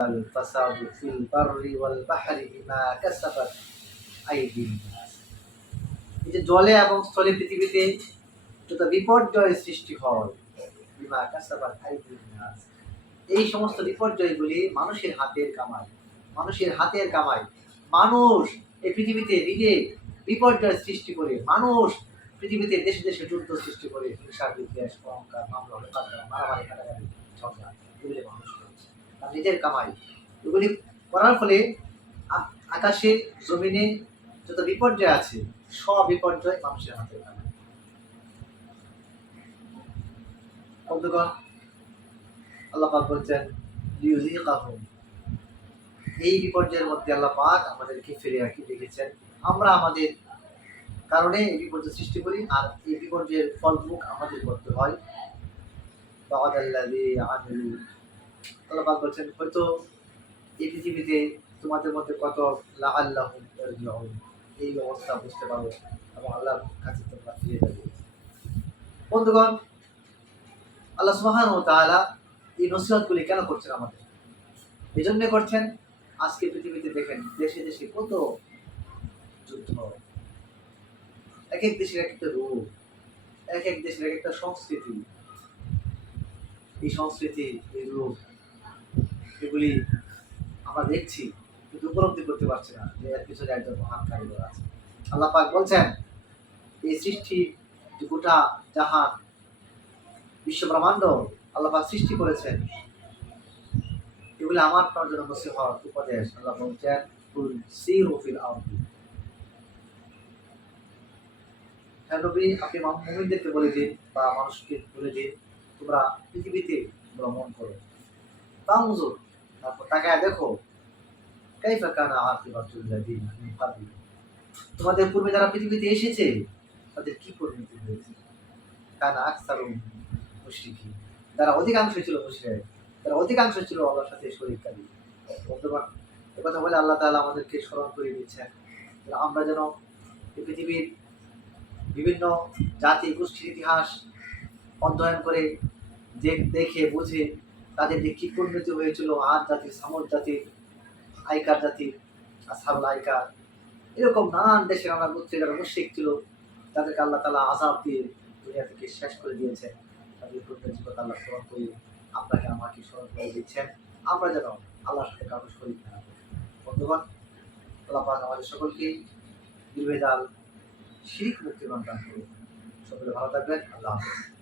الفساد في البر والبحر بما كسبت أيدي الناس এই যে জলে এবং স্থলে পৃথিবীতে যত বিপর্যয় সৃষ্টি হয় বিমা কাসাবাত আইদিন নাস এই সমস্ত বিপর্যয়গুলি মানুষের হাতের কামাই মানুষের হাতের কামাই মানুষ এই পৃথিবীতে নিজে বিপর্যয় সৃষ্টি করে মানুষ পৃথিবীতে দেশে দেশে যুদ্ধ সৃষ্টি করে হিংসা বিদ্বেষ অহংকার মামলা লোকাচার মারামারি কাটাকাটি নিজের কামাই। এগুলি করার ফলে আকাশে, জমিনে যত বিপর্যয় আছে, সব বিপর্যয় মানুষের হাতে আল্লাহ পাক বলছেন এই বিপর্যয়ের মধ্যে আল্লাহ পাক আমাদেরকে ফিরে রাখি রেখেছেন আমরা আমাদের কারণে এই বিপর্যয় সৃষ্টি করি আর এই বিপর্যয়ের ফলমুখ আমাদের করতে হয়। বাদাল্লাযী আমিলু আল্লাহ বলছেন, হয়তো এই পৃথিবীতে তোমাদের মধ্যে কত ইয়ারজিউন এই অবস্থা বুঝতে পারো এবং আল্লাহর কাছে তোমরা ফিরে যাবে। বন্ধুগণ, আল্লাহ সুবহানাহু ওয়া তাআলা এই নসিহতগুলি কেন করছেন আমাদের? এই জন্য করছেন? আজকে পৃথিবীতে দেখেন, দেশে দেশে কত যুদ্ধ। এক এক দেশের এক একটা রূপ এক এক দেশের এক একটা সংস্কৃতি। এই সংস্কৃতি এই রূপ এগুলি আমরা দেখছি, কিন্তু উপলব্ধি করতে পারছি না যে এর পিছনে একজন মহান কারিগর আছে। আল্লাহ পাক বলছেন, এই সৃষ্টি গোটা জাহান, বিশ্ব ব্রহ্মাণ্ড আল্লাহ পাক সৃষ্টি করেছেন, এগুলি আমার আপনার জন্য নসিহত উপদেশ। আল্লাহ বলছেন, কুল সিরু ফিল হ্যাঁ আপনি বলে দিন বা মানুষকে বলে দিন, তোমরা পৃথিবীতে ভ্রমণ করো। তানজুর তারপর তাকায় দেখো, কাইফা কানা আকিবাতুল মিন তোমাদের পূর্বে যারা পৃথিবীতে এসেছে, তাদের কি পরিণতি হয়েছে? কানা আকসারু মুশরিকি যারা অধিকাংশ ছিল মুশরিক তারা অধিকাংশ ছিল আল্লাহর সাথে শরীরকারী বন্ধুগণ, এ কথা বলে আল্লাহ তাআলা আমাদেরকে স্মরণ করে দিচ্ছেন। আমরা যেন এই পৃথিবীর বিভিন্ন জাতি গোষ্ঠীর ইতিহাস অধ্যয়ন করে, যে দেখে, বুঝে তাদের কী পরিণতি হয়েছিল আজ জাতির, সামর জাতির আইকার জাতির আসাবুল আইকার এরকম নানান দেশে নানা গোত্রে যারা মুশরিক ছিল, তাদেরকে আল্লাহ তালা আজাব দিয়ে দুনিয়া থেকে শেষ করে দিয়েছে তাদের পরিণতির কথা আল্লাহ স্মরণ করে আপনাকে আমাকে স্মরণ করে দিচ্ছেন। আমরা যেন আল্লাহর সাথে কারও শরীর না। বন্ধুগণ, আল্লাহ আমাদের সকলকে নির্ভেজাল শিরিক মুক্তির দান। করুন সকলে ভালো থাকবেন। আল্লাহ হাফেজ।